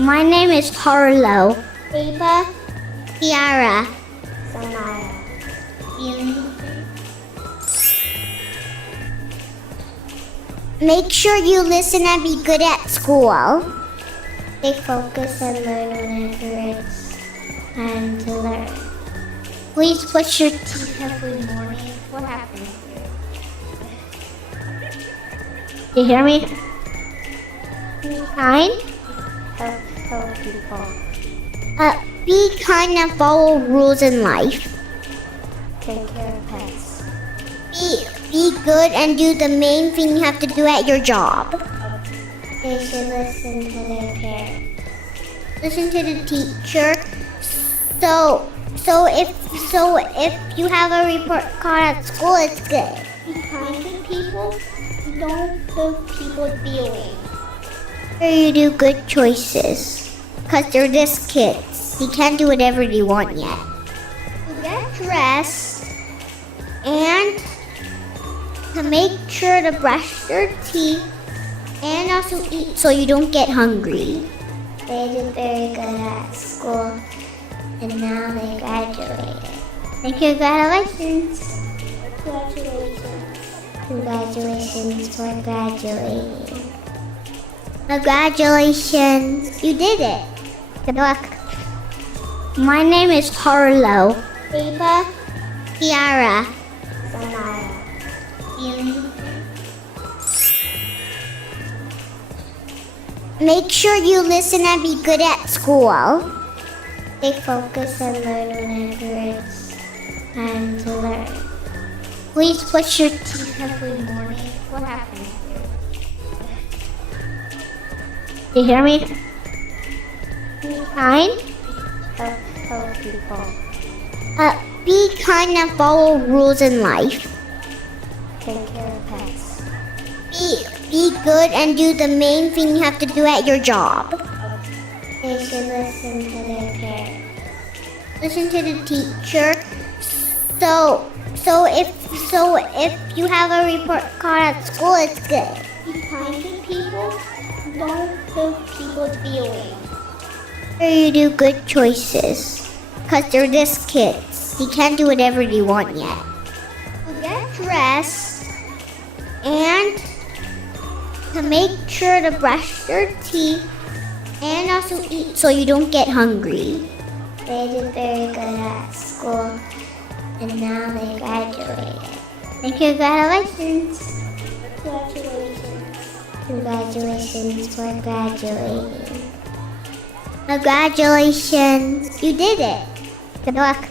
My name is Harlow. Ava. Kiara. Samaya. Make sure you listen and be good at school. Stay focused and learn whenever it's time to learn. Please brush your teeth every morning. What happened? You hear me? Be kind. Help people. Be kind and follow rules in life. Take care of pets. Be good and do the main thing you have to do at your job. They should listen to their parents. Listen to the teacher. So if you have a report card at school, it's good. Be kind to people. Don't hurt people's feelings. You do good choices. Because they're just kids. They can't do whatever they want yet. You get dressed and to make sure to brush your teeth and also eat so you don't get hungry. They did very good at school and now they graduated. Thank you, congratulations. Congratulations for graduating. Congratulations. You did it. Good luck. My name is Harlow. Ava. Kiara. Samaya. Make sure you listen and be good at school. Stay focused and learn whenever it's time to learn. Please brush your teeth every morning. What happened? You hear me? Be kind. Help people. Be kind and follow rules in life. Take care of pets. Be good and do the main thing you have to do at your job. They should listen to their parents. Listen to the teacher. So if you have a report card at school, it's good. Be kind to people. Don't hurt people's feelings. You do good choices. Because they're just kids. They can't do whatever they want yet. You get dressed and to make sure to brush your teeth and also eat so you don't get hungry. They did very good at school and now they graduated. Thank you, congratulations. Congratulations for graduating. Congratulations. You did it. Good luck.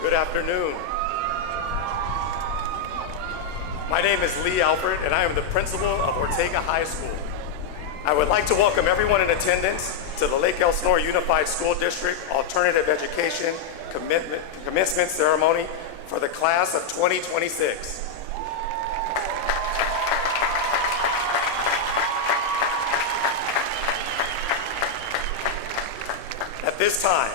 Good afternoon. My name is Lee Alfred, and I am the principal of Ortega High School. I would like to welcome everyone in attendance to the Lake Elsinore Unified School District Alternative Education Commencement Ceremony for the class of 2026. At this time,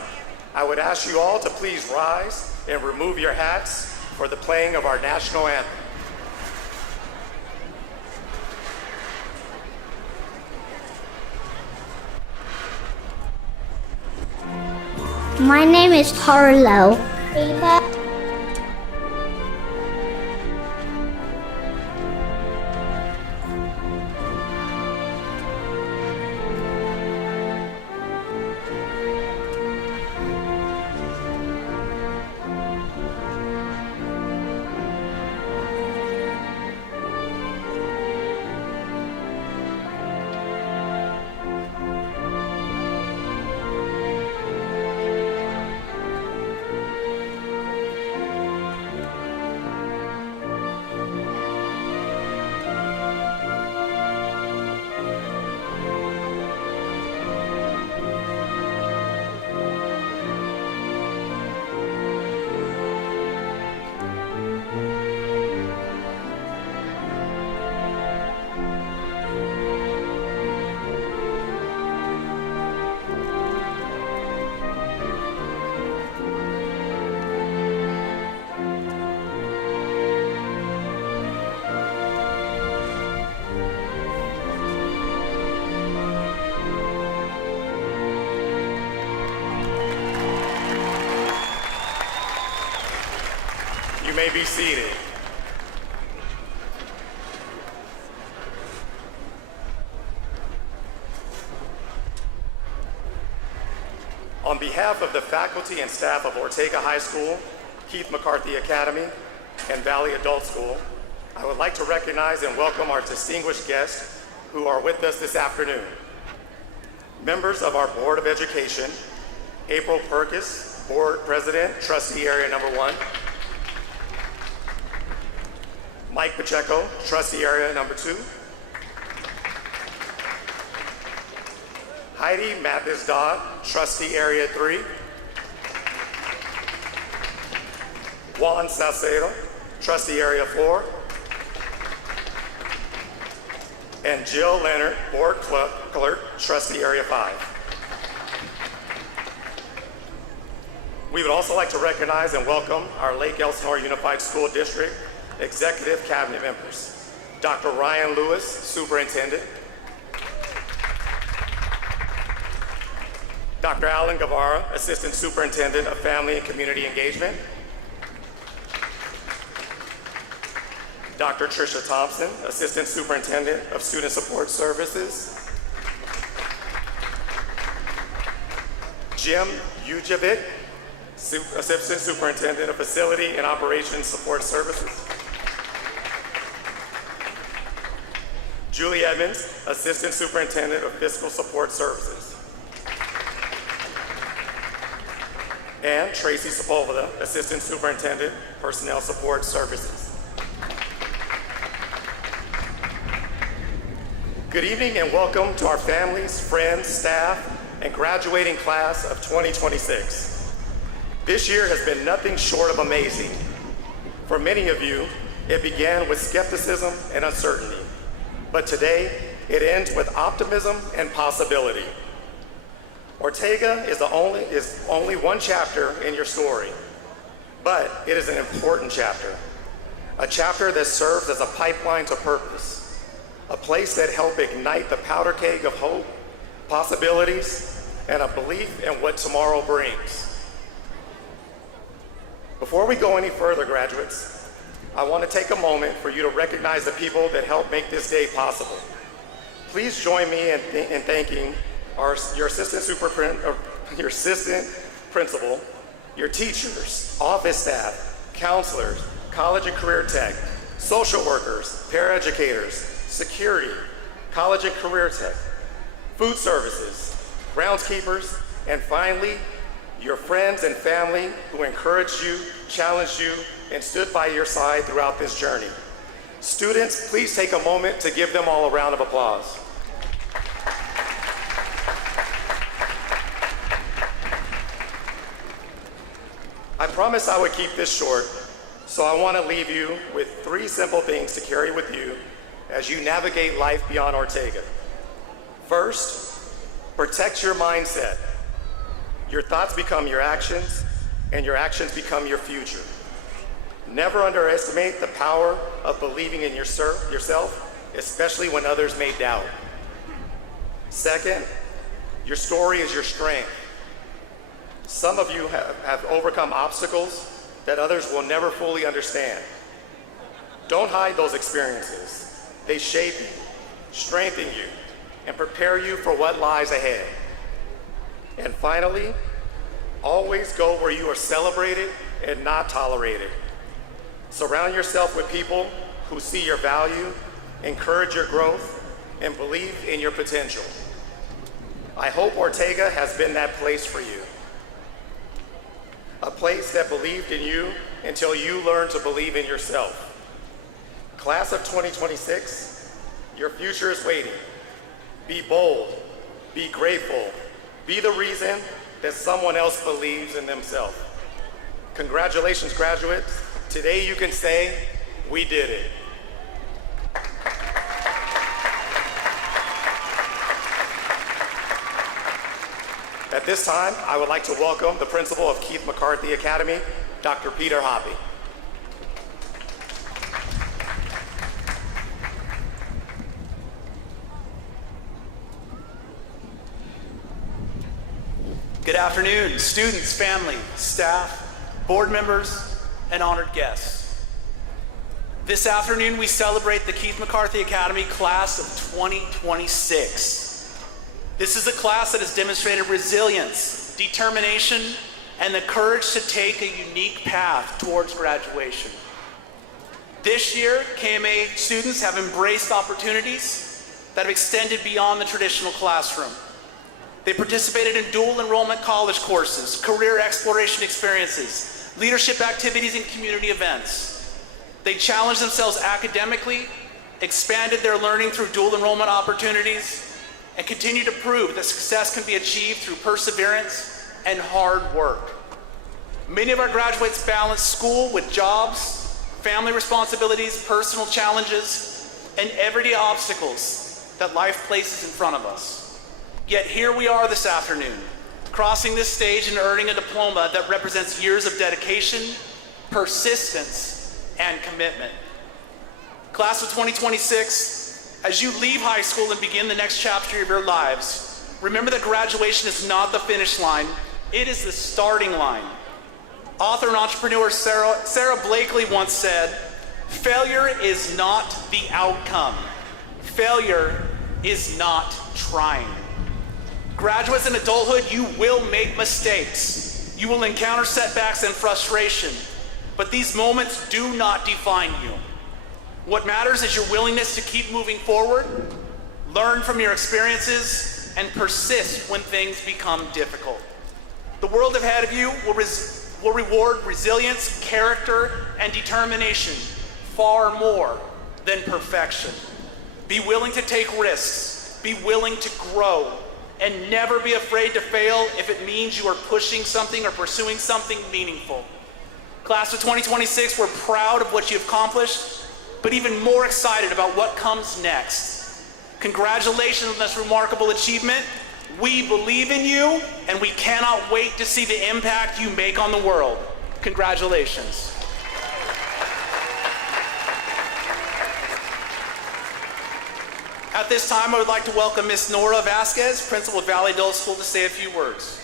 I would ask you all to please rise and remove your hats for the playing of our national anthem. My name is Harlow. Ava. You may be seated. On behalf of the faculty and staff of Ortega High School, Keith McCarthy Academy, and Valley Adult School, I would like to recognize and welcome our distinguished guests who are with us this afternoon. Members of our Board of Education, April Perkis, Board President, Trustee Area Number 1, Mike Pacheco, Trustee Area Number 2, Heidi Mathis Dodd, Trustee Area 3, Juan Salcedo, Trustee Area 4, and Jill Leonard, Board Clerk, Trustee Area 5. We would also like to recognize and welcome our Lake Elsinore Unified School District Executive Cabinet members. Dr. Ryan Lewis, Superintendent. Dr. Alan Guevara, Assistant Superintendent of Family and Community Engagement. Dr. Tricia Thompson, Assistant Superintendent of Student Support Services. Jim Ujovic, Assistant Superintendent of Facility and Operations Support Services. Julie Edmonds, Assistant Superintendent of Fiscal Support Services. And Tracy Sepulveda, Assistant Superintendent, Personnel Support Services. Good evening and welcome to our families, friends, staff, and graduating class of 2026. This year has been nothing short of amazing. For many of you, it began with skepticism and uncertainty. But today, it ends with optimism and possibility. Ortega is only one chapter in your story, but it is an important chapter. A chapter that serves as a pipeline to purpose, a place that helped ignite the powder keg of hope, possibilities, and a belief in what tomorrow brings. Before we go any further, graduates, I want to take a moment for you to recognize the people that helped make this day possible. Please join me in thanking your assistant principal, your teachers, office staff, counselors, college and career tech, social workers, paraeducators, security, college and career tech, food services, groundskeepers, and finally, your friends and family who encouraged you, challenged you, and stood by your side throughout this journey. Students, please take a moment to give them all a round of applause. I promised I would keep this short, so I want to leave you with 3 simple things to carry with you as you navigate life beyond Ortega. First, protect your mindset. Your thoughts become your actions, and your actions become your future. Never underestimate the power of believing in yourself, especially when others may doubt. Second, your story is your strength. Some of you have overcome obstacles that others will never fully understand. Don't hide those experiences. They shape you, strengthen you, and prepare you for what lies ahead. And finally, always go where you are celebrated and not tolerated. Surround yourself with people who see your value, encourage your growth, and believe in your potential. I hope Ortega has been that place for you. A place that believed in you until you learned to believe in yourself. Class of 2026, your future is waiting. Be bold, be grateful, be the reason that someone else believes in themselves. Congratulations, graduates. Today you can say, we did it. At this time, I would like to welcome the principal of Keith McCarthy Academy, Dr. Peter Hoppy. Good afternoon, students, family, staff, board members, and honored guests. This afternoon, we celebrate the Keith McCarthy Academy class of 2026. This is a class that has demonstrated resilience, determination, and the courage to take a unique path towards graduation. This year, KMA students have embraced opportunities that have extended beyond the traditional classroom. They participated in dual enrollment college courses, career exploration experiences, leadership activities, and community events. They challenged themselves academically, expanded their learning through dual enrollment opportunities, and continue to prove that success can be achieved through perseverance and hard work. Many of our graduates balance school with jobs, family responsibilities, personal challenges, and everyday obstacles that life places in front of us. Yet here we are this afternoon, crossing this stage and earning a diploma that represents years of dedication, persistence, and commitment. Class of 2026, as you leave high school and begin the next chapter of your lives, remember that graduation is not the finish line, it is the starting line. Author and entrepreneur Sarah Blakely once said, "Failure is not the outcome. Failure is not trying." Graduates in adulthood, you will make mistakes. You will encounter setbacks and frustration, but these moments do not define you. What matters is your willingness to keep moving forward, learn from your experiences, and persist when things become difficult. The world ahead of you will reward resilience, character, and determination far more than perfection. Be willing to take risks, be willing to grow, and never be afraid to fail if it means you are pushing something or pursuing something meaningful. Class of 2026, we're proud of what you've accomplished, but even more excited about what comes next. Congratulations on this remarkable achievement. We believe in you, and we cannot wait to see the impact you make on the world. Congratulations. At this time, I would like to welcome Ms. Nora Vasquez, Principal of Valley Dole School, to say a few words.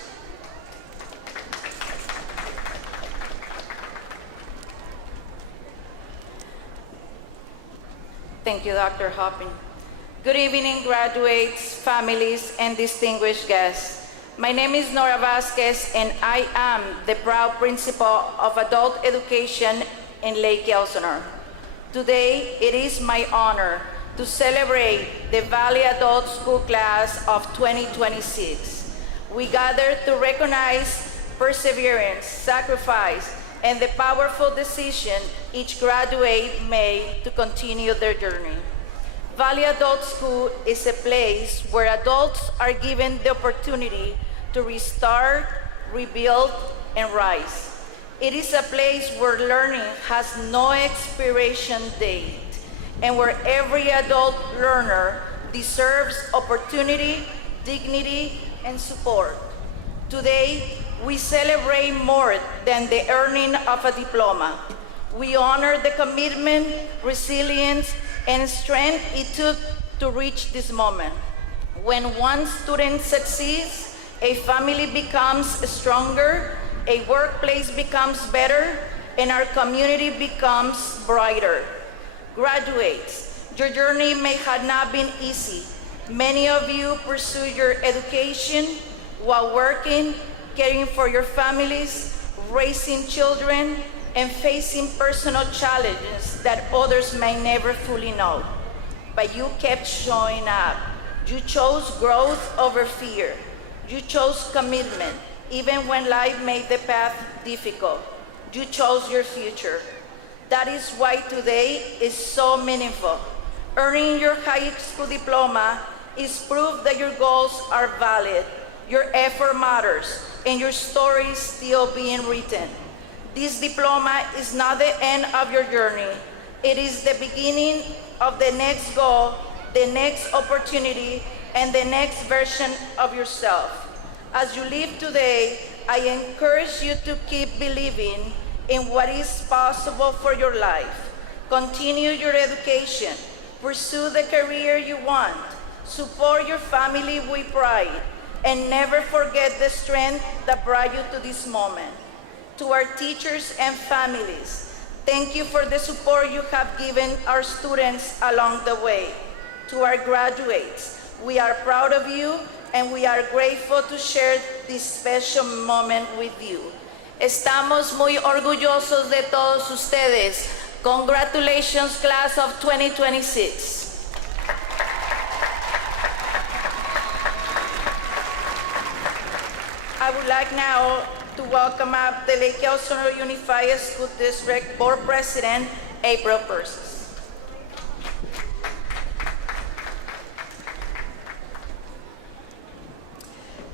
Thank you, Dr. Hoppy. Good evening, graduates, families, and distinguished guests. My name is Nora Vasquez, and I am the proud principal of adult education in Lake Elsinore. Today, it is my honor to celebrate the Valley Adult School Class of 2026. We gather to recognize perseverance, sacrifice, and the powerful decision each graduate made to continue their journey. Valley Adult School is a place where adults are given the opportunity to restart, rebuild, and rise. It is a place where learning has no expiration date and where every adult learner deserves opportunity, dignity, and support. Today, we celebrate more than the earning of a diploma. We honor the commitment, resilience, and strength it took to reach this moment. When one student succeeds, a family becomes stronger, a workplace becomes better, and our community becomes brighter. Graduates, your journey may have not been easy. Many of you pursue your education while working, caring for your families, raising children, and facing personal challenges that others may never fully know. But you kept showing up. You chose growth over fear. You chose commitment, even when life made the path difficult. You chose your future. That is why today is so meaningful. Earning your high school diploma is proof that your goals are valid, your effort matters, and your story is still being written. This diploma is not the end of your journey. It is the beginning of the next goal, the next opportunity, and the next version of yourself. As you live today, I encourage you to keep believing in what is possible for your life. Continue your education, pursue the career you want, support your family with pride, and never forget the strength that brought you to this moment. To our teachers and families, thank you for the support you have given our students along the way. To our graduates, we are proud of you and we are grateful to share this special moment with you. Estamos muy orgullosos de todos ustedes. Congratulations, class of 2026. I would like now to welcome up the Lake Elsinore Unified School District Board President, April Persis.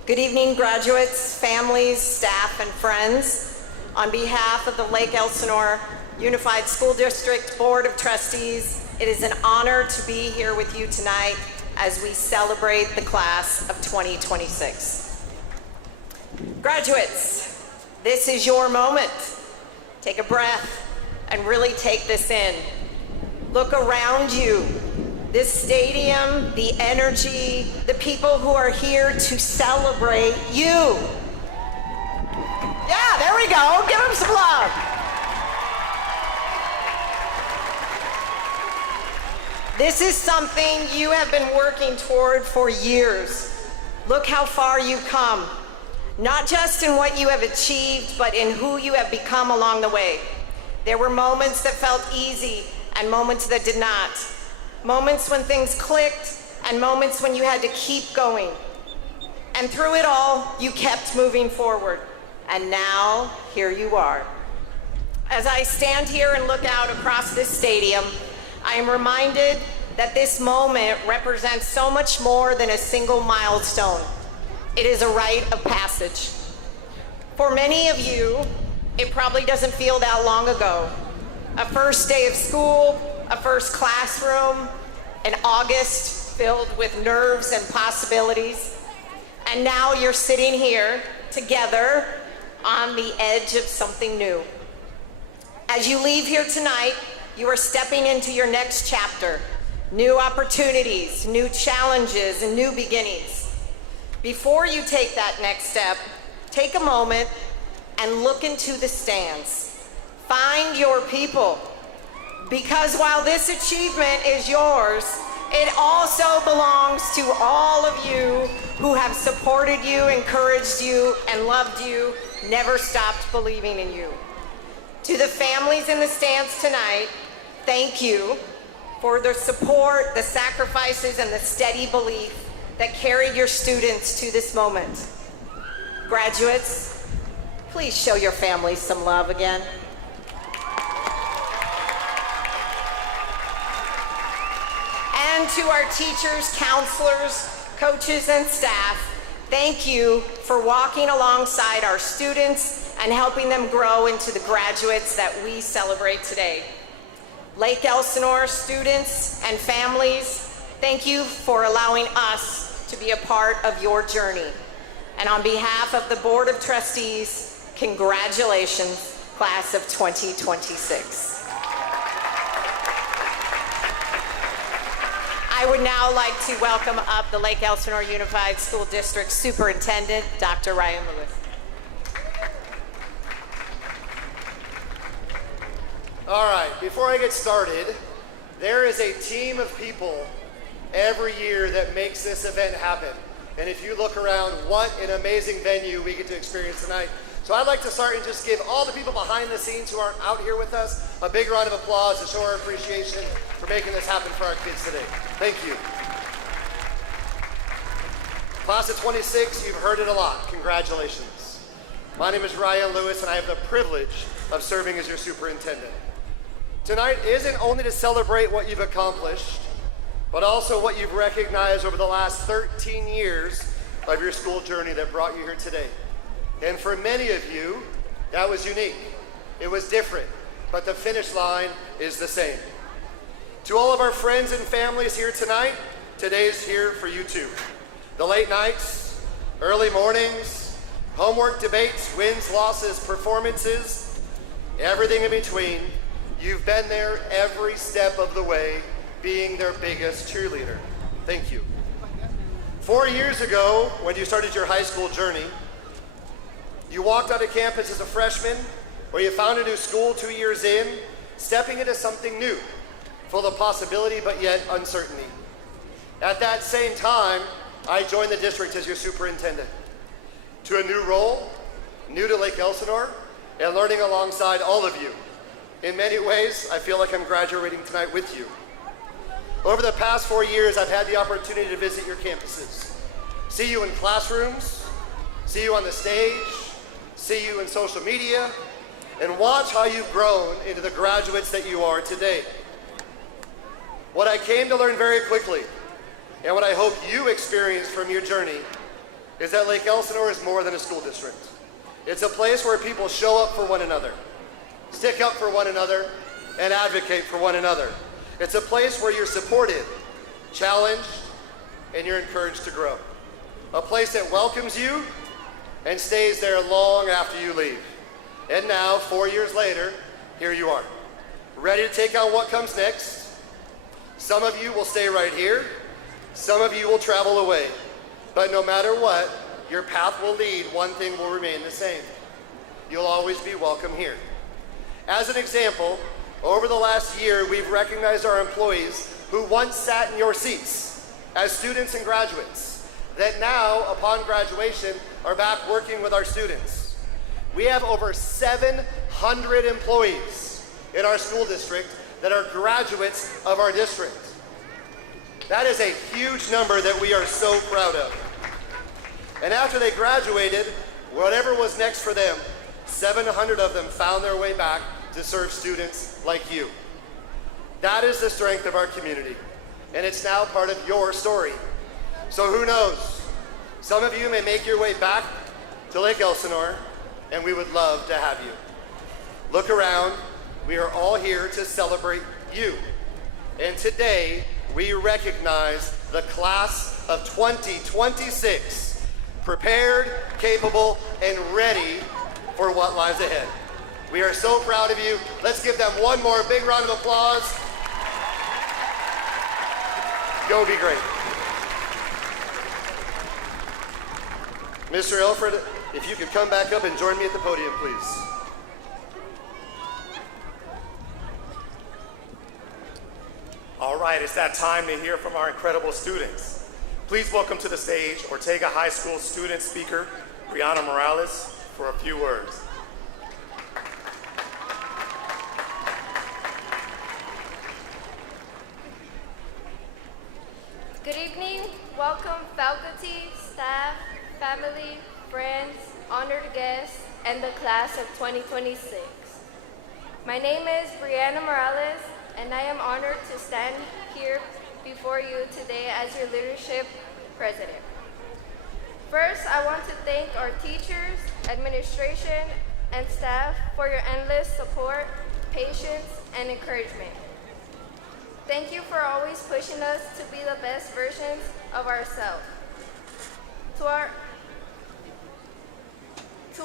Good evening, graduates, families, staff, and friends. On behalf of the Lake Elsinore Unified School District Board of Trustees, it is an honor to be here with you tonight as we celebrate the class of 2026. Graduates, this is your moment. Take a breath and really take this in. Look around you. This stadium, the energy, the people who are here to celebrate you. Yeah, there we go. Give them some love. This is something you have been working toward for years. Look how far you've come. Not just in what you have achieved, but in who you have become along the way. There were moments that felt easy and moments that did not. Moments when things clicked and moments when you had to keep going. And through it all, you kept moving forward. And now, here you are. As I stand here and look out across this stadium, I am reminded that this moment represents so much more than a single milestone. It is a rite of passage. For many of you, it probably doesn't feel that long ago. A first day of school, a first classroom, an August filled with nerves and possibilities. And now you're sitting here together on the edge of something new. As you leave here tonight, you are stepping into your next chapter. New opportunities, new challenges, and new beginnings. Before you take that next step, take a moment and look into the stands. Find your people. Because while this achievement is yours, it also belongs to all of you who have supported you, encouraged you, and loved you, never stopped believing in you. To the families in the stands tonight, thank you for the support, the sacrifices, and the steady belief that carried your students to this moment. Graduates, Please show your families some love again. And to our teachers, counselors, coaches, and staff, thank you for walking alongside our students and helping them grow into the graduates that we celebrate today. Lake Elsinore students and families, thank you for allowing us to be a part of your journey. And on behalf of the Board of Trustees, congratulations, class of 2026. I would now like to welcome up the Lake Elsinore Unified School District Superintendent, Dr. Ryan Lewis. All right, before I get started, there is a team of people every year that makes this event happen. And if you look around, what an amazing venue we get to experience tonight. So I'd like to start and just give all the people behind the scenes who aren't out here with us a big round of applause to show our appreciation for making this happen for our kids today. Thank you. Class of 26, you've heard it a lot. Congratulations. My name is Ryan Lewis, and I have the privilege of serving as your superintendent. Tonight isn't only to celebrate what you've accomplished, but also what you've recognized over the last 13 years of your school journey that brought you here today. And for many of you, that was unique. It was different, but the finish line is the same. To all of our friends and families here tonight, today's here for you too. The late nights, early mornings, homework debates, wins, losses, performances, everything in between, you've been there every step of the way, being their biggest cheerleader. Thank you. 4 years ago, when you started your high school journey, you walked onto campus as a freshman, or you found a new school 2 years in, stepping into something new, full of possibility but yet uncertainty. At that same time, I joined the district as your superintendent to a new role, new to Lake Elsinore, and learning alongside all of you. In many ways, I feel like I'm graduating tonight with you. Over the past 4 years, I've had the opportunity to visit your campuses, see you in classrooms, see you on the stage, see you in social media, and watch how you've grown into the graduates that you are today. What I came to learn very quickly, and what I hope you experience from your journey, is that Lake Elsinore is more than a school district. It's a place where people show up for one another, stick up for one another, and advocate for one another. It's a place where you're supported, challenged, and you're encouraged to grow. A place that welcomes you and stays there long after you leave. And now, 4 years later, here you are, ready to take on what comes next. Some of you will stay right here. Some of you will travel away. But no matter what, your path will lead, one thing will remain the same. You'll always be welcome here. As an example, over the last year, we've recognized our employees who once sat in your seats as students and graduates, that now, upon graduation, are back working with our students. We have over 700 employees in our school district that are graduates of our district. That is a huge number that we are so proud of. And after they graduated, whatever was next for them, 700 of them found their way back to serve students like you. That is the strength of our community, and it's now part of your story. So who knows? Some of you may make your way back to Lake Elsinore, and we would love to have you. Look around. We are all here to celebrate you. And today, we recognize the class of 2026, prepared, capable, and ready for what lies ahead. We are so proud of you. Let's give them one more big round of applause. Go be great. Mr. Elford, if you could come back up and join me at the podium, please. All right, it's that time to hear from our incredible students. Please welcome to the stage Ortega High School student speaker, Brianna Morales, for a few words. Good evening. Welcome faculty, staff, family, friends, honored guests, and the class of 2026. My name is Brianna Morales, and I am honored to stand here before you today as your leadership president. First, I want to thank our teachers, administration, and staff for your endless support, patience, and encouragement. Thank you for always pushing us to be the best versions of ourselves. To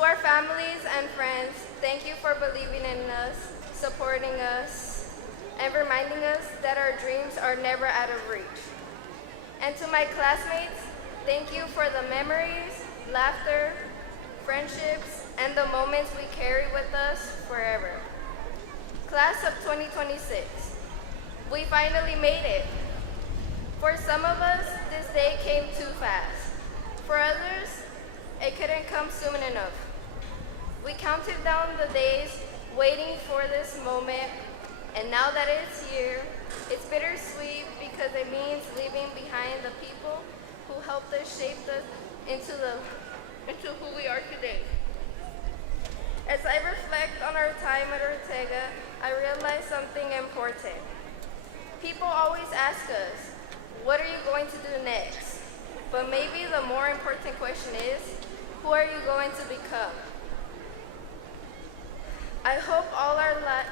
our families and friends, thank you for believing in us, supporting us, and reminding us that our dreams are never out of reach. And to my classmates, thank you for the memories, laughter, friendships, and the moments we carry with us forever. Class of 2026, we finally made it. For some of us, this day came too fast. For others, it couldn't come soon enough. We counted down the days, waiting for this moment, and now that it's here, it's bittersweet because it means leaving behind the people who helped us shape us into who we are today. As I reflect on our time at Ortega, I realize something important. People always ask us, what are you going to do next? But maybe the more important question is, who are you going to become? I hope all our lives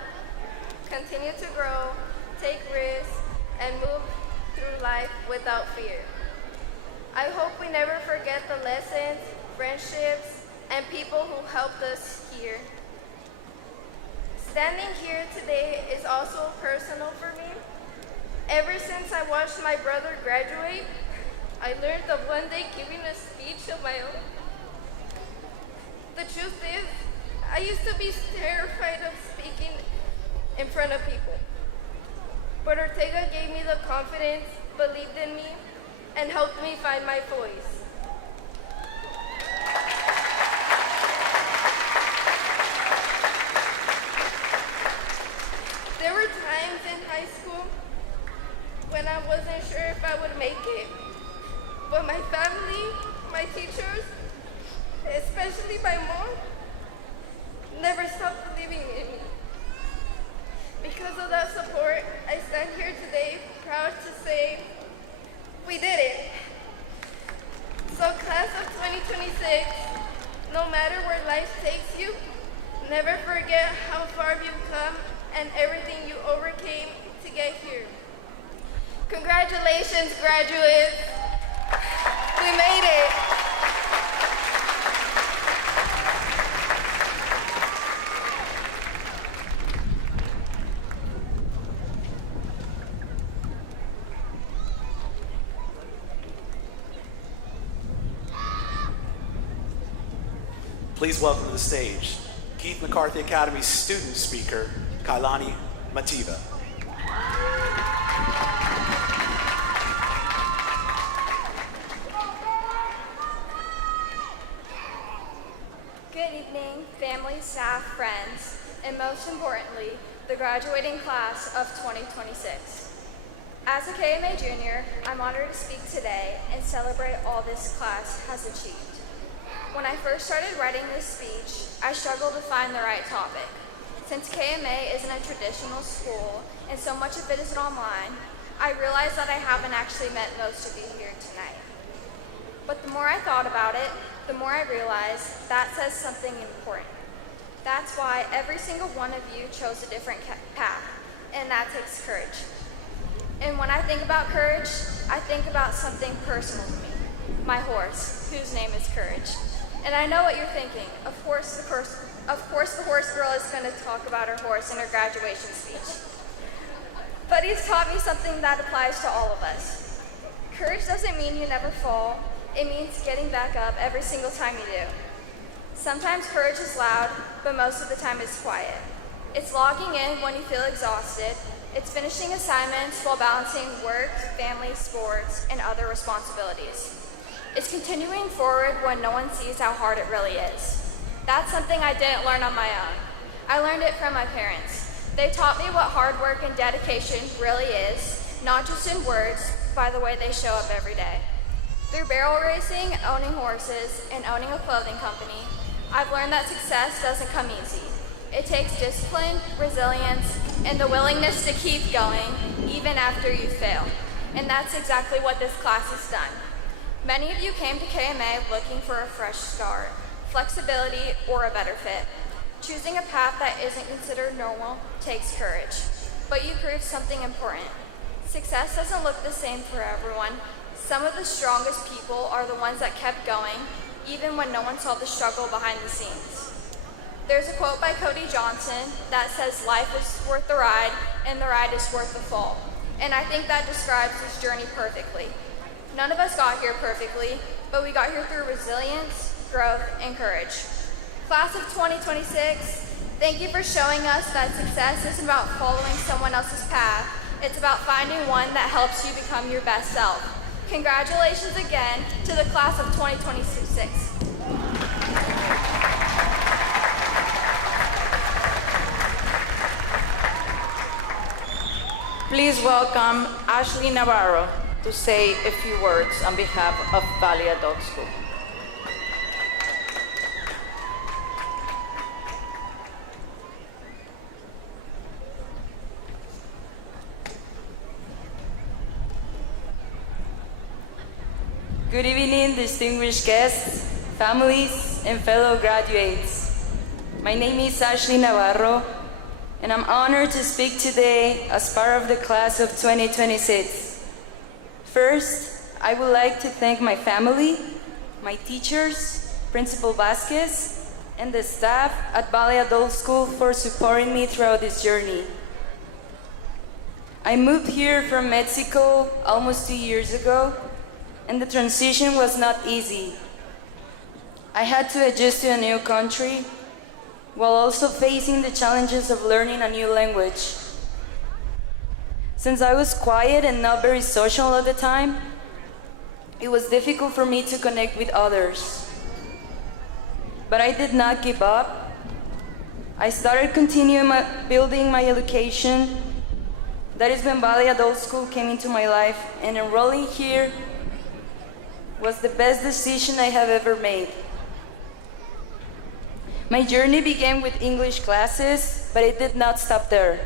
continue to grow, take risks, and move through life without fear. I hope we never forget the lessons, friendships, and people who helped us here. Standing here today is also personal for me. Ever since I watched my brother graduate, I learned of one day giving a speech of my own. The truth is, I used to be terrified of speaking in front of people. But Ortega gave me the confidence, believed in me, and helped me find my voice. There were times in high school when I wasn't sure if I would make it. But my family, my teachers, especially my mom, never stopped believing in me. Because of that support, I stand here today proud to say, we did it. So class of 2026, no matter where life takes you, never forget how far you've come and everything you overcame to get here. Congratulations, graduates. We made it. Please welcome to the stage Keith McCarthy Academy student speaker, Kailani Mativa. Good evening, family, staff, friends, and most importantly, the graduating class of 2026. As a KMA junior, I'm honored to speak today and celebrate all this class has achieved. When I first started writing this speech, I struggled to find the right topic. Since KMA isn't a traditional school and so much of it is online, I realized that I haven't actually met most of you here tonight. But the more I thought about it, the more I realized that says something important. That's why every single one of you chose a different path, and that takes courage. And when I think about courage, I think about something personal to me, my horse, whose name is Courage. And I know what you're thinking. Of course the horse girl is going to talk about her horse in her graduation speech. But he's taught me something that applies to all of us. Courage doesn't mean you never fall. It means getting back up every single time you do. Sometimes courage is loud, but most of the time it's quiet. It's logging in when you feel exhausted. It's finishing assignments while balancing work, family, sports, and other responsibilities. It's continuing forward when no one sees how hard it really is. That's something I didn't learn on my own. I learned it from my parents. They taught me what hard work and dedication really is, not just in words, by the way they show up every day. Through barrel racing, owning horses, and owning a clothing company, I've learned that success doesn't come easy. It takes discipline, resilience, and the willingness to keep going even after you fail. And that's exactly what this class has done. Many of you came to KMA looking for a fresh start, flexibility, or a better fit. Choosing a path that isn't considered normal takes courage, but you proved something important. Success doesn't look the same for everyone. Some of the strongest people are the ones that kept going, even when no one saw the struggle behind the scenes. There's a quote by Cody Johnson that says, "Life is worth the ride, and the ride is worth the fall." And I think that describes this journey perfectly. None of us got here perfectly, but we got here through resilience, growth, and courage. Class of 2026, thank you for showing us that success isn't about following someone else's path. It's about finding one that helps you become your best self. Congratulations again to the class of 2026. Please welcome Ashley Navarro to say a few words on behalf of Valley Adult School. Good evening, distinguished guests, families, and fellow graduates. My name is Ashley Navarro, and I'm honored to speak today as part of the class of 2026. First, I would like to thank my family, my teachers, Principal Vasquez, and the staff at Valley Adult School for supporting me throughout this journey. I moved here from Mexico almost 2 years ago, and the transition was not easy. I had to adjust to a new country while also facing the challenges of learning a new language. Since I was quiet and not very social at the time, it was difficult for me to connect with others. But I did not give up. I started continuing building my education. That is when Valley Adult School came into my life, and enrolling here was the best decision I have ever made. My journey began with English classes, but it did not stop there.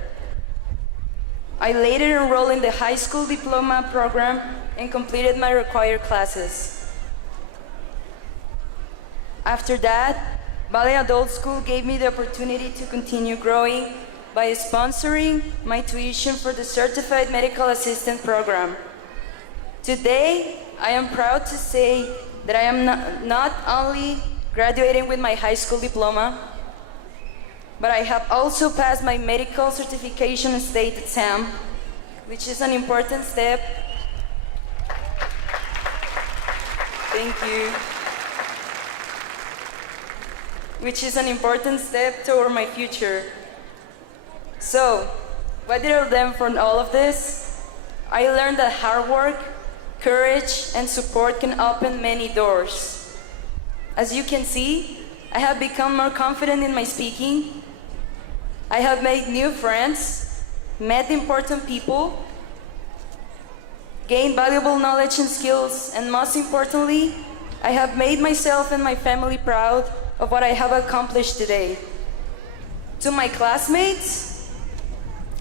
I later enrolled in the high school diploma program and completed my required classes. After that, Valley Adult School gave me the opportunity to continue growing by sponsoring my tuition for the Certified Medical Assistant program. Today, I am proud to say that I am not only graduating with my high school diploma, but I have also passed my medical certification state exam, which is an important step. Thank you. Which is an important step toward my future. So, what did I learn from all of this? I learned that hard work, courage, and support can open many doors. As you can see, I have become more confident in my speaking. I have made new friends, met important people, gained valuable knowledge and skills, and most importantly, I have made myself and my family proud of what I have accomplished today. To my classmates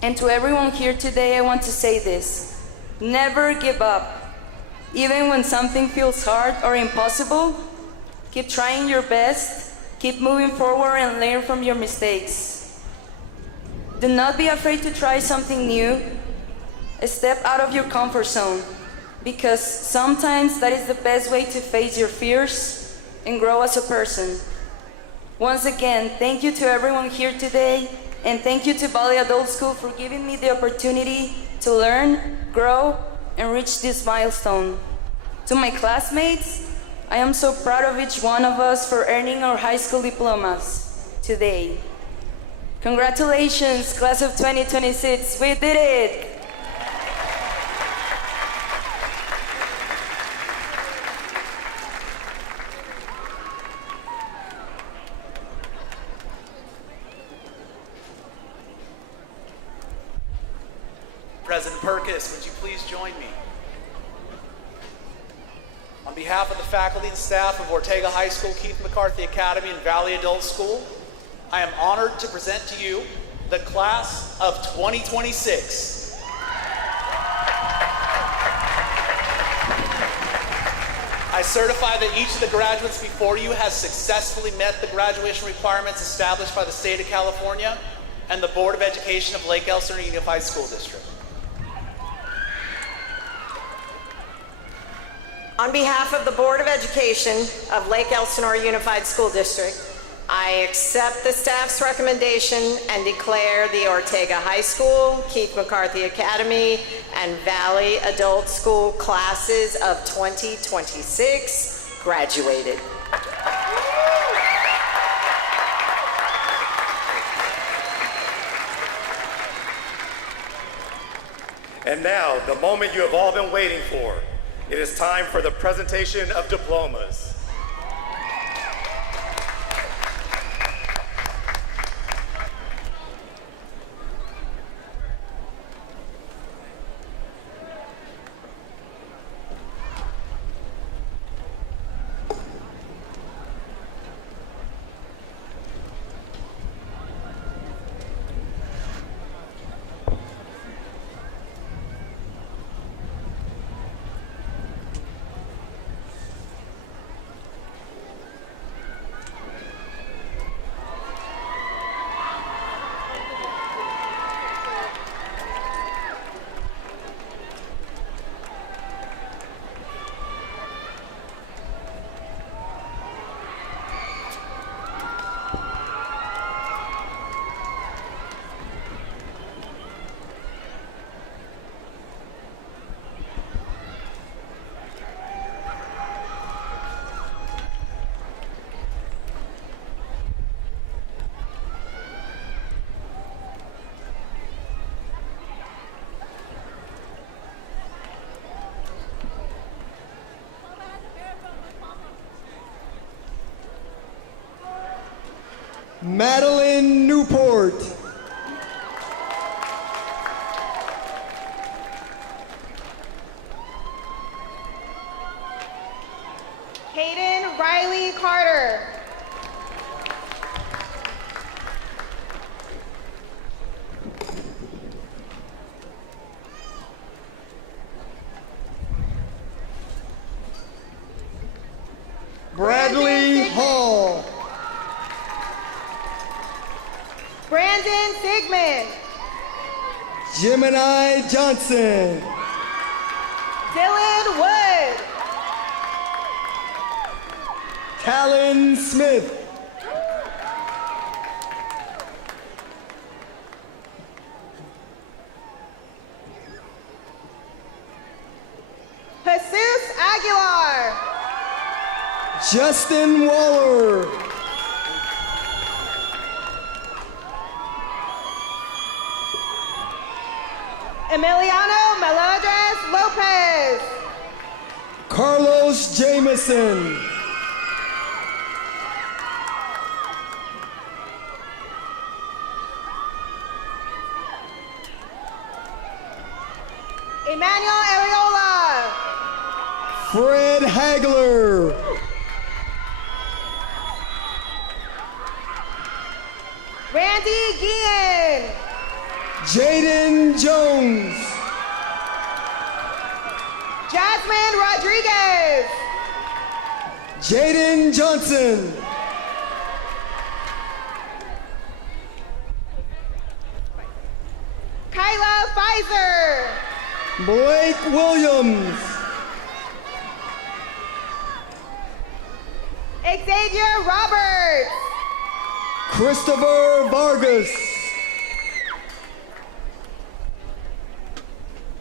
and to everyone here today, I want to say this: never give up. Even when something feels hard or impossible, keep trying your best, keep moving forward, and learn from your mistakes. Do not be afraid to try something new. Step out of your comfort zone, because sometimes that is the best way to face your fears and grow as a person. Once again, thank you to everyone here today, and thank you to Valley Adult School for giving me the opportunity to learn, grow, and reach this milestone. To my classmates, I am so proud of each one of us for earning our high school diplomas today. Congratulations, class of 2026, we did it! President Perkis, would you please join me? On behalf of the faculty and staff of Ortega High School, Keith McCarthy Academy, and Valley Adult School, I am honored to present to you the class of 2026. I certify that each of the graduates before you has successfully met the graduation requirements established by the state of California and the Board of Education of Lake Elsinore Unified School District. On behalf of the Board of Education of Lake Elsinore Unified School District, I accept the staff's recommendation and declare the Ortega High School, Keith McCarthy Academy, and Valley Adult School classes of 2026 graduated. And now, the moment you have all been waiting for. It is time for the presentation of diplomas. Madeline Newport. Hayden Riley Carter. Bradley Hall. Brandon Sigmund. Gemini Johnson. Dylan Wood. Talon Smith. Jesus Aguilar. Justin Waller. Emiliano Melodres Lopez. Carlos Jameson. Emmanuel Areola. Fred Hagler. Randy Guillen. Jaden Jones. Jasmine Rodriguez. Jaden Johnson. Kyla Pfizer. Blake Williams. Xavier Roberts. Christopher Vargas.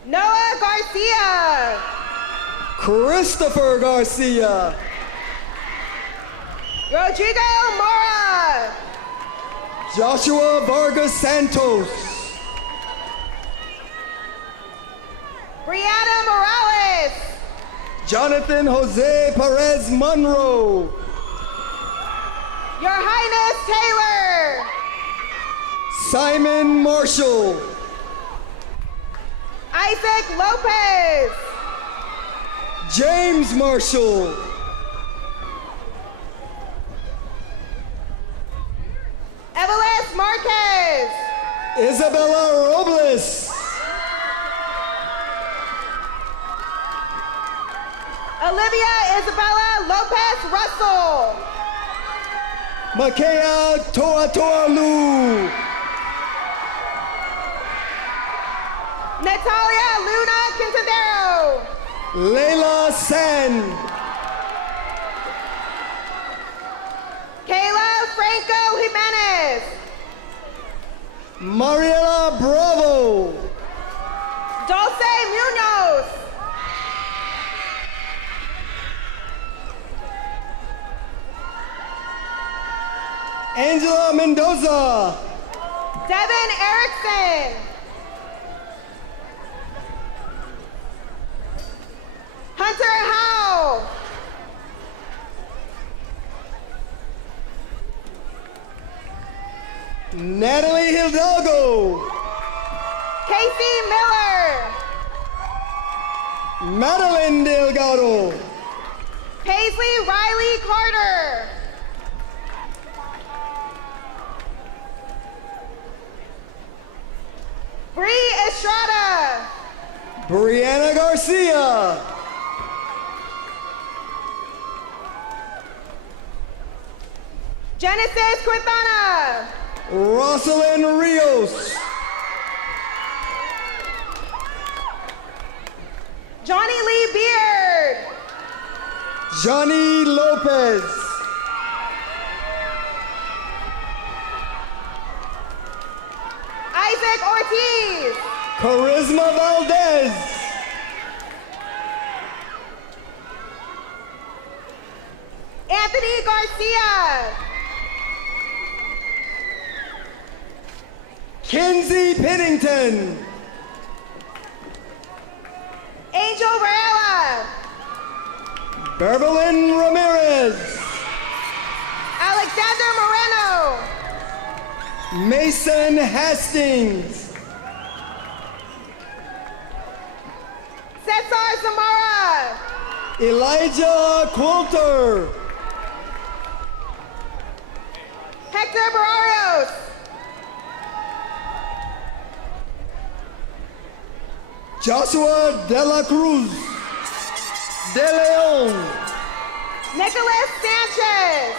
Noah Garcia. Christopher Garcia. Rodrigo Mora. Joshua Vargas Santos. Brianna Morales. Jonathan Jose Perez Monroe. Your Highness Taylor. Simon Marshall. Isaac Lopez. James Marshall. Evelyn Marquez. Isabella Robles. Olivia Isabella Lopez Russell. Makaya Toatoalu. Natalia Luna Quintandero. Layla Sen. Kayla Franco Jimenez. Mariela Bravo. Dulce Munoz. Angela Mendoza. Devin Erickson. Hunter Howe. Natalie Hidalgo. Casey Miller. Madeline Delgado. Paisley Riley Carter. Bree Estrada. Brianna Garcia. Genesis Quintana. Rosalind Rios. Johnny Lee Beard. Johnny Lopez. Isaac Ortiz. Charisma Valdez. Anthony Garcia. Kinsey Pennington. Angel Varela. Beverlyn Ramirez. Alexander Moreno. Mason Hastings. Cesar Zamora. Elijah Quilter. Hector Barrios. Joshua De La Cruz. De Leon. Nicholas Sanchez.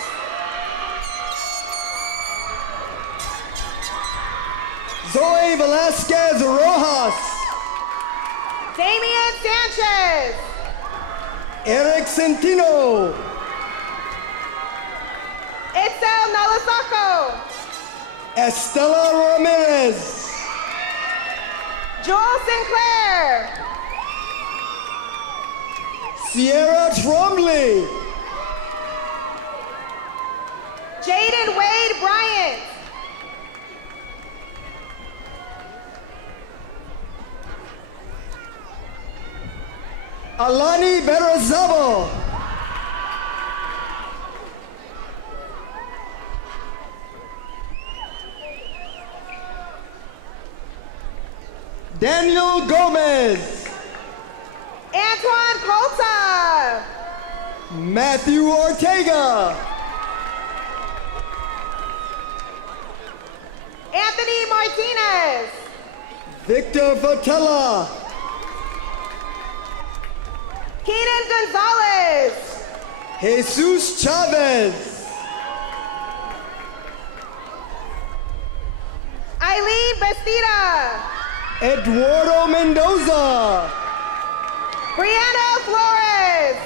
Zoe Velasquez Rojas. Damian Sanchez. Eric Centino. Itzel Nalasaco. Estela Ramirez. Joel Sinclair. Sierra Trombley. Jaden Wade Bryant. Alani Berazabo. Daniel Gomez. Antoine Colta. Matthew Ortega. Anthony Martinez. Victor Fatella. Keenan Gonzalez. Jesus Chavez. Eileen Bastida. Eduardo Mendoza. Brianna Flores.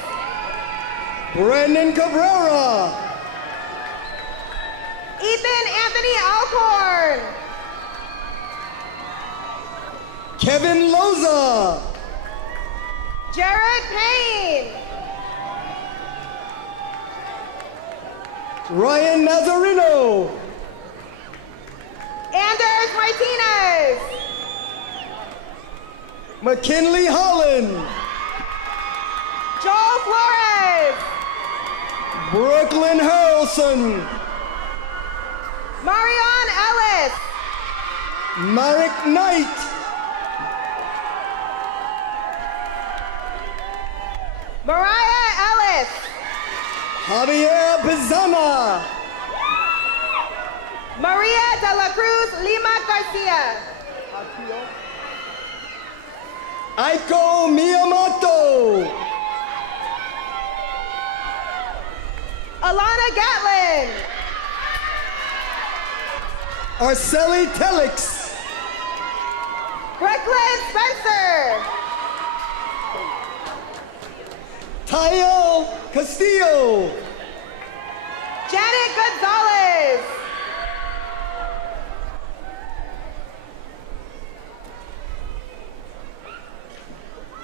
Brandon Cabrera. Ethan Anthony Alcorn. Kevin Loza. Jared Payne. Ryan Nazarino. Anders Martinez. McKinley Holland. Joel Flores. Brooklyn Harrelson. Marion Ellis. Marek Knight. Javier Pizana. Maria de la Cruz Lima Garcia. Aiko Miyamoto. Alana Gatlin. Arceli Telix. Brecklin Spencer. Tayo Castillo. Janet Gonzalez.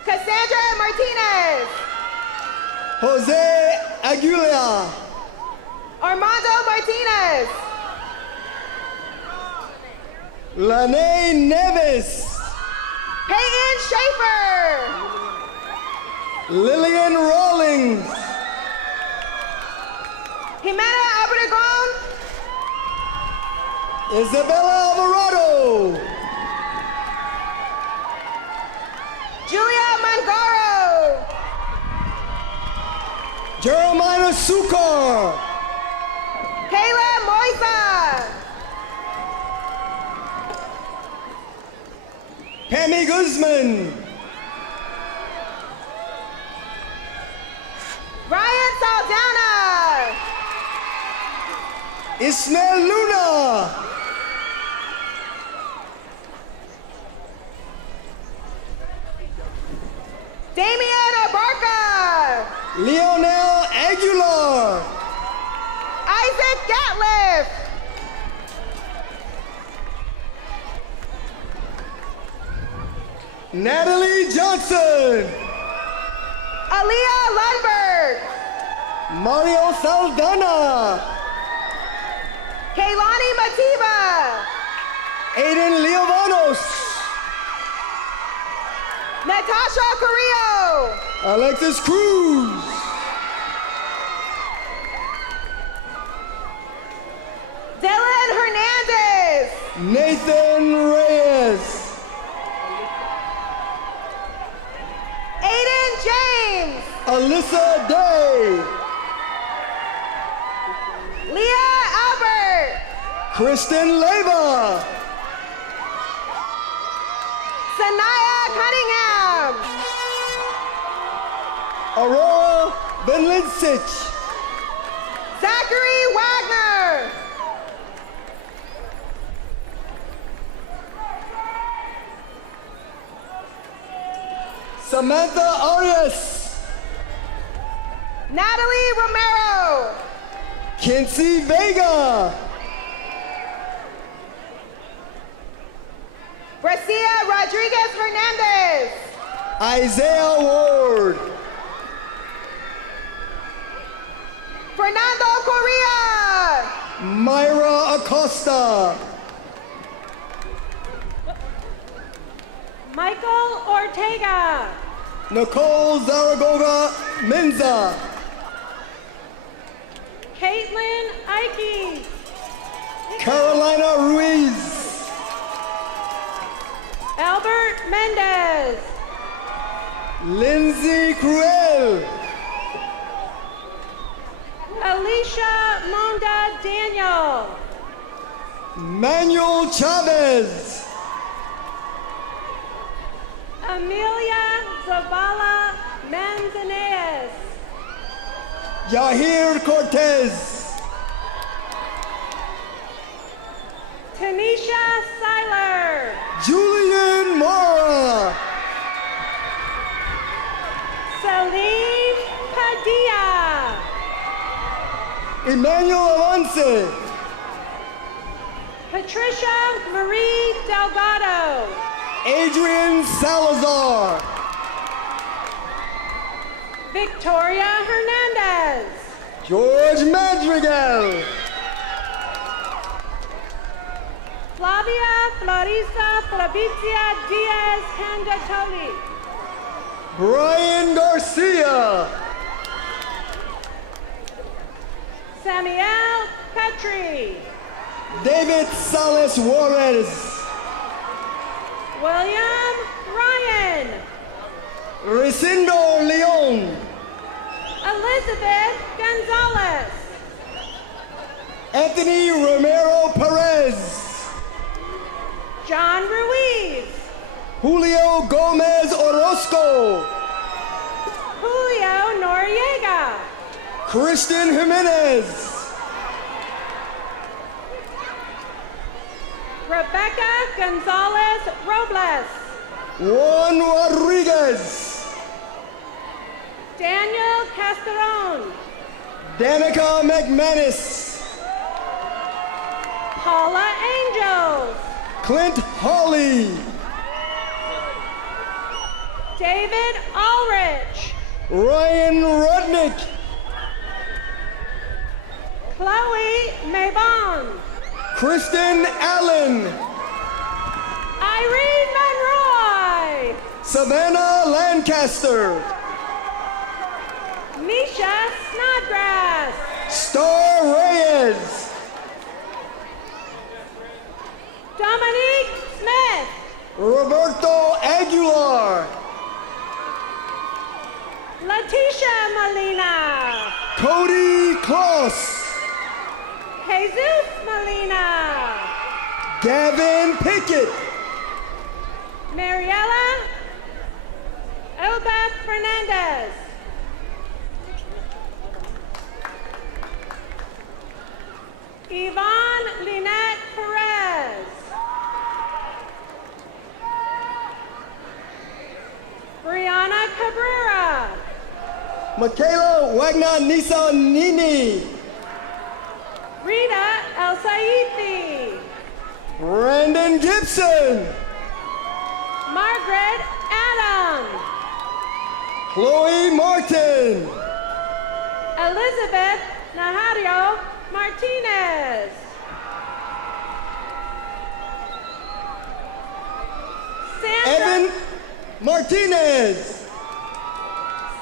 Cassandra Martinez. Jose Aguilera. Armando Martinez. Lanae Neves. Peyton Schaefer. Lillian Rawlings. Jimena Abregon. Isabella Alvarado. Julia Mangaro. Jeremiah Sukar. Kayla Moisa. Pammy Guzman. Ryan Saldana. Ismael Luna. Damian Abarca. Leonel Aguilar. Isaac Gatliff. Natalie Johnson. Aaliyah Lundberg. Mario Saldana. Kaylani Matiba. Aiden Leovanos. Natasha Carrillo. Alexis Cruz. Dylan Hernandez. Nathan Reyes. Aiden James. Alyssa Day. Leah Albert. Kristen Leva. Sanaya Cunningham. Aurora Benlinsich. Zachary Wagner. Samantha Arias. Natalie Romero. Kinsey Vega. Bracia Rodriguez Hernandez. Isaiah Ward. Fernando Correa. Myra Acosta. Michael Ortega. Nicole Zaragoza Menza. Caitlin Ike. Carolina Ruiz. Albert Mendez. Lindsay Cruel. Alicia Monda Daniel. Manuel Chavez. Amelia Zavala Manzanares. Yahir Cortez. Tanisha Seiler. Julian Mora. Celine Padilla. Emmanuel Avance. Patricia Marie Delgado. Adrian Salazar. Victoria Hernandez. George Madrigal. Flavia Clarissa Flavizia Diaz Candatoli. Brian Garcia. Samuel Petrie. David Salas Juarez. William Ryan. Ricindo Leon. Elizabeth Gonzalez. Anthony Romero Perez. John Ruiz. Julio Gomez Orozco. Julio Noriega. Christian Jimenez. Rebecca Gonzalez Robles. Juan Rodriguez. Daniel Casteron. Danica McManus. Paula Angels. Clint Hawley. David Ulrich. Ryan Rudnick. Chloe Mabon. Kristen Allen. Irene Monroy. Savannah Lancaster. Nisha Snodgrass. Star Reyes. Dominique Smith. Roberto Aguilar. Letitia Molina. Cody Kloss. Jesus Molina. Gavin Pickett. Mariella Elbeth Fernandez. Yvonne Lynette Perez. Brianna Cabrera. Michaela Wagner Nisa Nini. Rita El Saifi. Brandon Gibson. Margaret Adam. Chloe Martin. Elizabeth Najario Martinez. Sandra, Evan Martinez.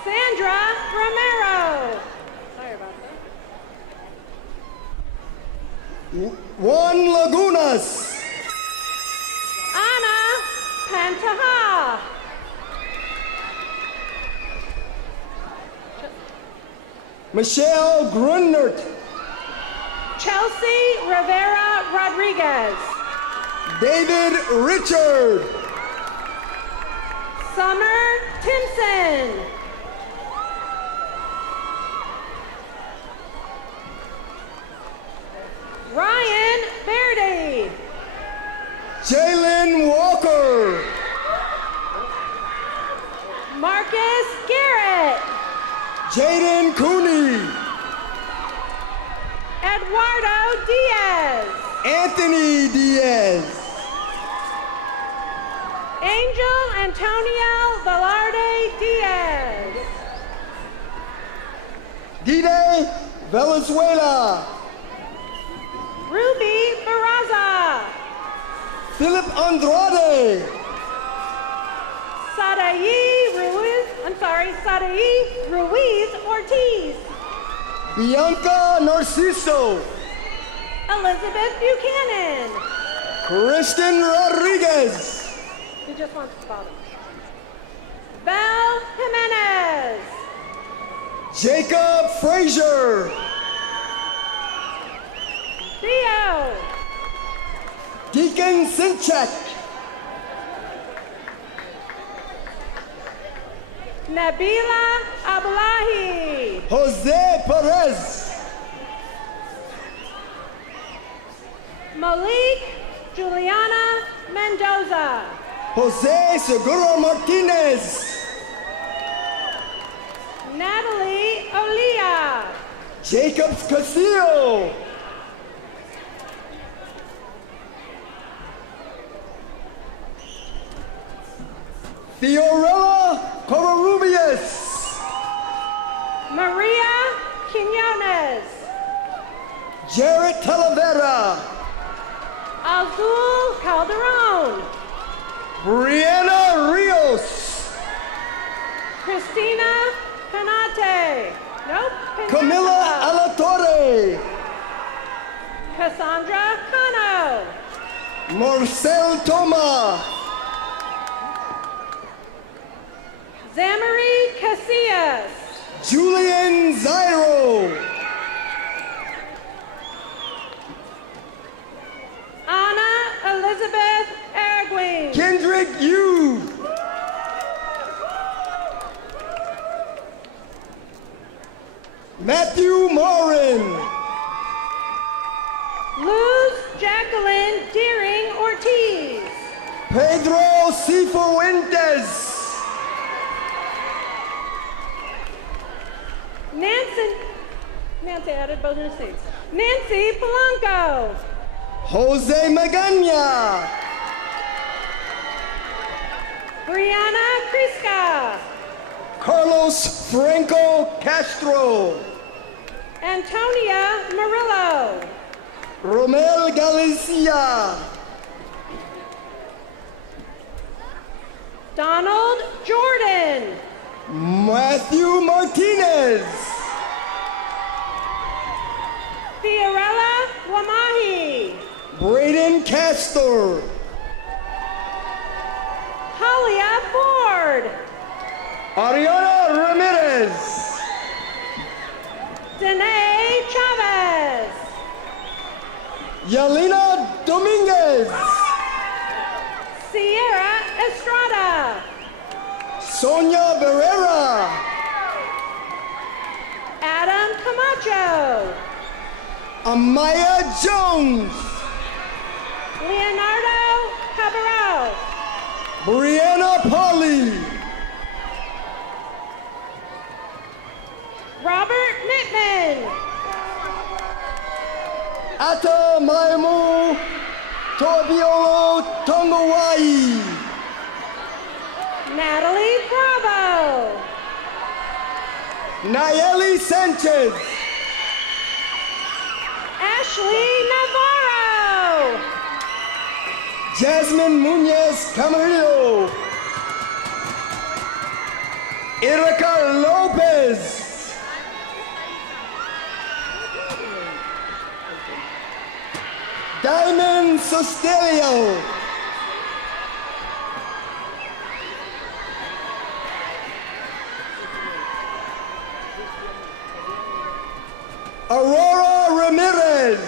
Sandra Romero. Sorry about that. Juan Lagunas. Anna Pantaha. Michelle Grunert. Chelsea Rivera Rodriguez. David Richard. Summer Timpson. Ryan Verdi. Jalen Walker. Marcus Garrett. Jaden Cooney. Eduardo Diaz. Anthony Diaz. Angel Antonio Velarde Diaz. Dide Valenzuela. Ruby Barraza. Philip Andrade. Sadayi Ruiz Ortiz. Bianca Narciso. Elizabeth Buchanan. Kristen Rodriguez. Who just wants to follow? Val Jimenez. Jacob Frazier. Theo. Deacon Sinchek. Nabila Abulahi. Jose Perez. Malik Juliana Mendoza. Jose Seguro Martinez. Natalie Olia. Jacob Castillo. Theorella Covarrubias. Maria Quinones. Jarrett Talavera. Azul Calderon. Brianna Rios. Christina Penate. Nope. Camila Alatorre. Cassandra Cano. Marcel Toma. Zamarie Casillas. Julian Zyro. Anna Elizabeth Aragwin. Kendrick Yu. Matthew Morin. Luz Jacqueline Deering Ortiz. Pedro Cifuentes. Nancy added both of the names. Nancy Polanco. Jose Magana. Brianna Crisca. Carlos Franco Castro. Antonia Murillo. Romel Galicia. Donald Jordan. Matthew Martinez. Fiorella Wamahi. Braden Castor. Halia Ford. Ariana Ramirez. Danae Chavez. Yelena Dominguez. Sierra Estrada. Sonia Barrera. Adam Camacho. Amaya Jones. Leonardo Cabral. Brianna Polly. Robert Mittman. Ata Maimu Tobiolo Tongawai. Natalie Bravo. Nayeli Sanchez. Ashley Navarro. Jasmine Muñez Camarillo. Erica Lopez. Diamond Sostelio. Aurora Ramirez.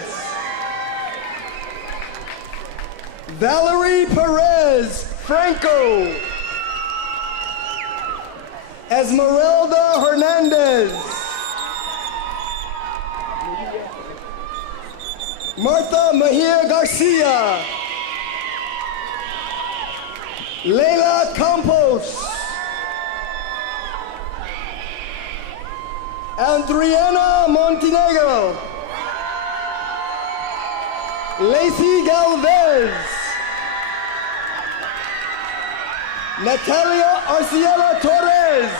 Valerie Perez Franco. Esmeralda Hernandez. Martha Mahir Garcia. Leila Campos. Adriana Montenegro. Lacey Galvez. Natalia Arciela Torres.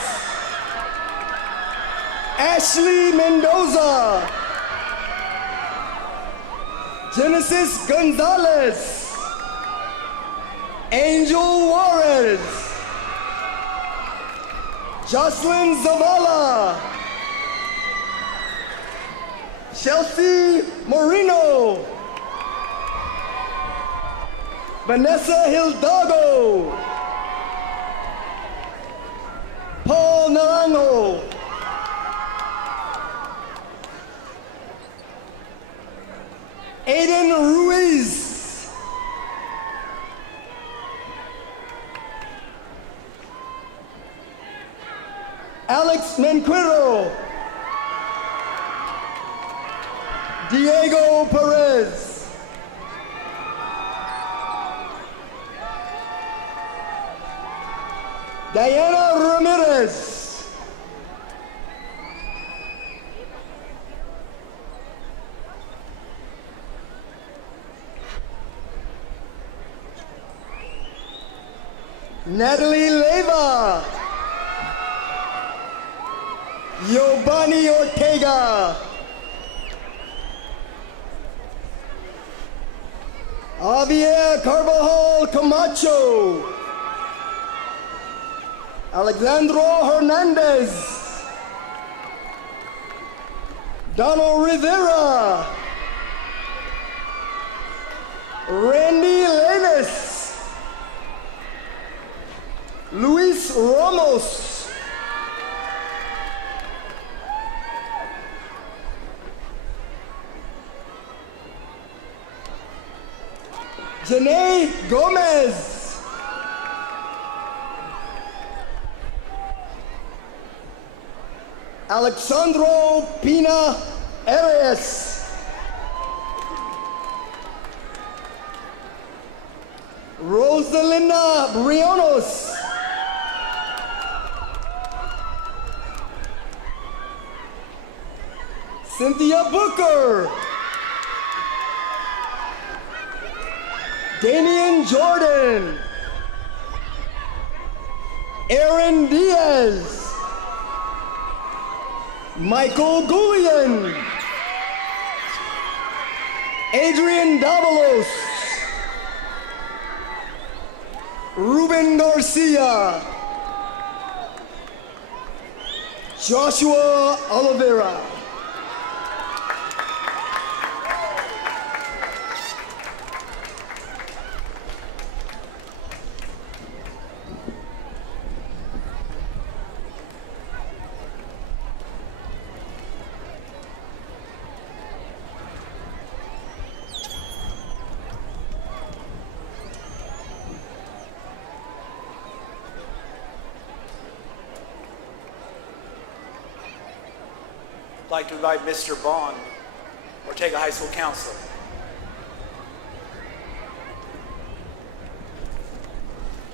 Ashley Mendoza. Genesis Gonzalez. Angel Juarez. Jocelyn Zavala. Chelsea Moreno. Vanessa Hidalgo. Paul Naranjo. Aiden Ruiz. Alex Manquero. Diego Perez. Diana Ramirez. Natalie Leva. Giovanni Ortega. Javier Carvajal Camacho. Alexandro Hernandez. Donald Rivera. Randy Lenis. Luis Ramos. Zene Gomez. Alexandro Pina Arias. Rosalinda Briones. Cynthia Booker. Damian Jordan. Aaron Diaz. Michael Goulian. Adrian Davalos. Ruben Garcia. Joshua Oliveira. I'd like to invite Mr. Bond, Ortega High School counselor.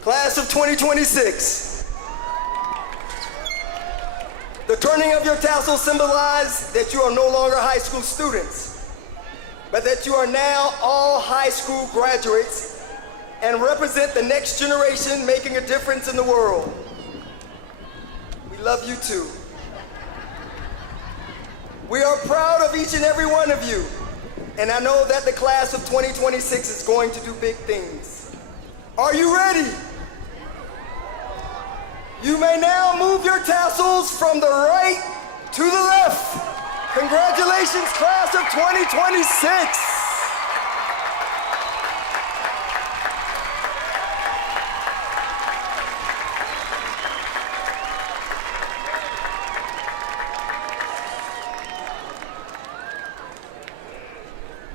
Class of 2026. The turning of your tassel symbolizes that you are no longer high school students, but that you are now all high school graduates and represent the next generation making a difference in the world. We love you too. We are proud of each and every one of you, and I know that the class of 2026 is going to do big things. Are you ready? You may now move your tassels from the right to the left. Congratulations, class of 2026.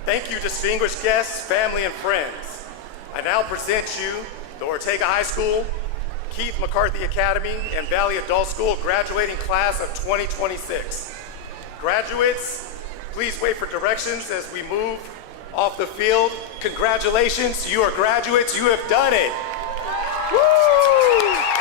Thank you, distinguished guests, family, and friends. I now present you the Ortega High School, Keith McCarthy Academy, and Valley Adult School graduating class of 2026. Graduates, please wait for directions as we move off the field. Congratulations, you are graduates, you have done it. Woo!